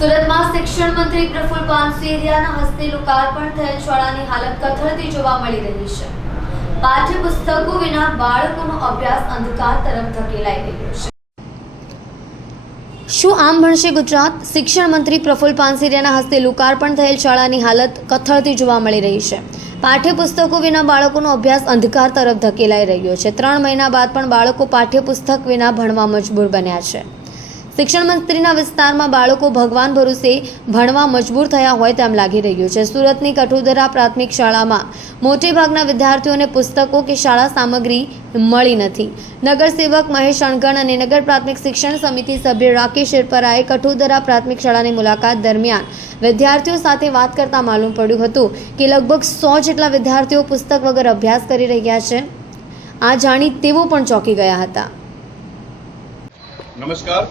સુરતમાં શિક્ષણ મંત્રી પ્રફુલ્લ પાનસેરિયાના હસ્તે લોકાર્પણ થયેલ શાળાની હાલત કથળતી જોવા મળી રહી છે। પાઠ્યપુસ્તકો વિના બાળકોનો અભ્યાસ અંધકાર તરફ ધકેલાઈ રહ્યો છે। શું આમ ભણશે ગુજરાત? શિક્ષણ મંત્રી પ્રફુલ્લ પાનસેરિયાના હસ્તે લોકાર્પણ થયેલ શાળાની હાલત કથળતી જોવા મળી રહી છે। પાઠ્યપુસ્તકો વિના બાળકોનો અભ્યાસ અંધકાર તરફ ધકેલાઈ રહ્યો છે। 3 મહિના બાદ પણ બાળકો પાઠ્યપુસ્તક વિના ભણવા મજબૂર બન્યા છે। શિક્ષણ મંત્રીના વિસ્તારમાં બાળકો ભગવાન ભરોસે ભણવા મજબૂર થયા હોય તેમ લાગી રહ્યું છે। સુરતની કઠોદરા પ્રાથમિક શાળામાં મોટેભાગના વિદ્યાર્થીઓને પુસ્તકો કે શાળા સામગ્રી મળી નથી। નગરસેવક મહેશ અણગણ અને નગર પ્રાથમિક શિક્ષણ સમિતિ સભ્ય રાકેશ શેરપરાએ કઠોદરા પ્રાથમિક શાળાની મુલાકાત દરમિયાન વિદ્યાર્થીઓ સાથે વાત કરતા માલુમ પડ્યું હતું કે લગભગ 100 જેટલા વિદ્યાર્થીઓ પુસ્તક વગર અભ્યાસ કરી રહ્યા છે। આ જાણી તેઓ પણ ચોંકી ગયા હતા। નમસ્કાર।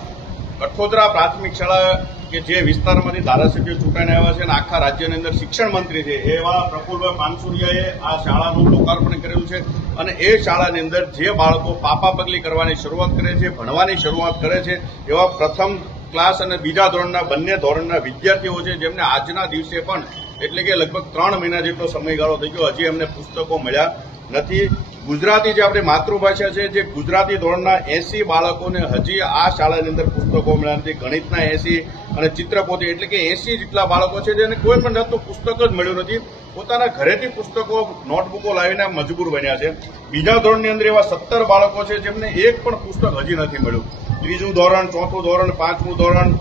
કઠોદરા પ્રાથમિક શાળા કે જે વિસ્તારમાંથી ધારાસભ્ય ચૂંટાઈને આવ્યા છે અને આખા રાજ્યની અંદર શિક્ષણ મંત્રી છે એવા પ્રફુલ્લભાઈ પાનસુરિયાએ આ શાળાનું લોકાર્પણ કરેલું છે અને એ શાળાની અંદર જે બાળકો પાપા પગલી કરવાની શરૂઆત કરે છે, ભણવાની શરૂઆત કરે છે એવા પ્રથમ ક્લાસ અને બીજા ધોરણના બંને ધોરણના વિદ્યાર્થીઓ છે જેમને આજના દિવસે પણ એટલે કે લગભગ 3 મહિના જેટલો સમયગાળો થઈ ગયો, હજી એમને પુસ્તકો મળ્યા નથી। ગુજરાતી જે આપણી માતૃભાષા છે, જે ગુજરાતી ધોરણના 80 બાળકોને હજી આ શાળાની અંદર પુસ્તકો મળ્યા નથી। ગણિતના 80 અને ચિત્રપોથી એટલે કે 80 જેટલા બાળકો છે જેને કોઈ પણ જાતનું પુસ્તક જ મળ્યું નથી। પોતાના ઘરેથી પુસ્તકો, નોટબુકો લાવીને મજબૂર બન્યા છે। બીજા ધોરણની અંદર એવા 17 બાળકો છે જેમને એક પણ પુસ્તક હજી નથી મળ્યું। 3જું ધોરણ, 4થું ધોરણ, 5મું ધોરણ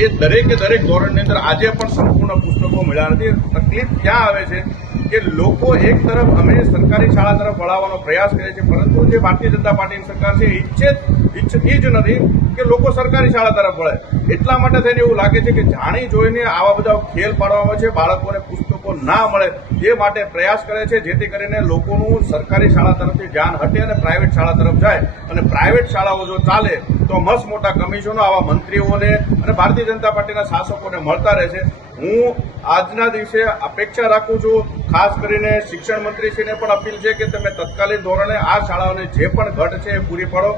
એ દરેક ધોરણની અંદર આજે પણ સંપૂર્ણ પુસ્તકો મળ્યા નથી। તકલીફ ક્યાં આવે છે કે લોકો એક તરફ અમે સરકારી શાળા તરફ વળાવવાનો પ્રયાસ કરે છે, પરંતુ જે ભારતીય જનતા પાર્ટીની સરકાર છે ઈચ્છતી જ નથી કે લોકો સરકારી શાળા તરફ વળે। એટલા માટે થઈને એવું લાગે છે કે જાણી જોઈને આવા બધા ખેલ પાડવામાં છે, બાળકોને પુસ્તકો ના મળે એ માટે પ્રયાસ કરે છે, જેથી કરીને લોકોનું સરકારી શાળા તરફથી ધ્યાન હટે અને પ્રાઇવેટ શાળા તરફ જાય। અને પ્રાઇવેટ શાળાઓ જો ચાલે તો મસ્ત મોટા કમિશનો આવા મંત્રીઓને અને ભારતીય જનતા પાર્ટીના શાસકોને મળતા રહેશે। હું આજના દિવસે અપેક્ષા રાખું છું, ખાસ કરીને શિક્ષણ મંત્રીશ્રીને પણ અપીલ છે કે તમે તત્કાલીન ધોરણે આ શાળાઓને જે પણ ઘટ છે એ પૂરી પાડો।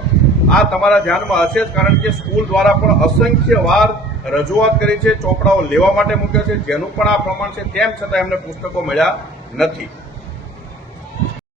આ તમારા ધ્યાનમાં હશે જ, કારણ કે સ્કૂલ દ્વારા પણ અસંખ્ય વાર રજૂઆત કરી છે, ચોપડાઓ લેવા માટે મૂક્યા છે, જેનું પણ આ પ્રમાણ છે, તેમ છતાં એમને પુસ્તકો મળ્યા નથી।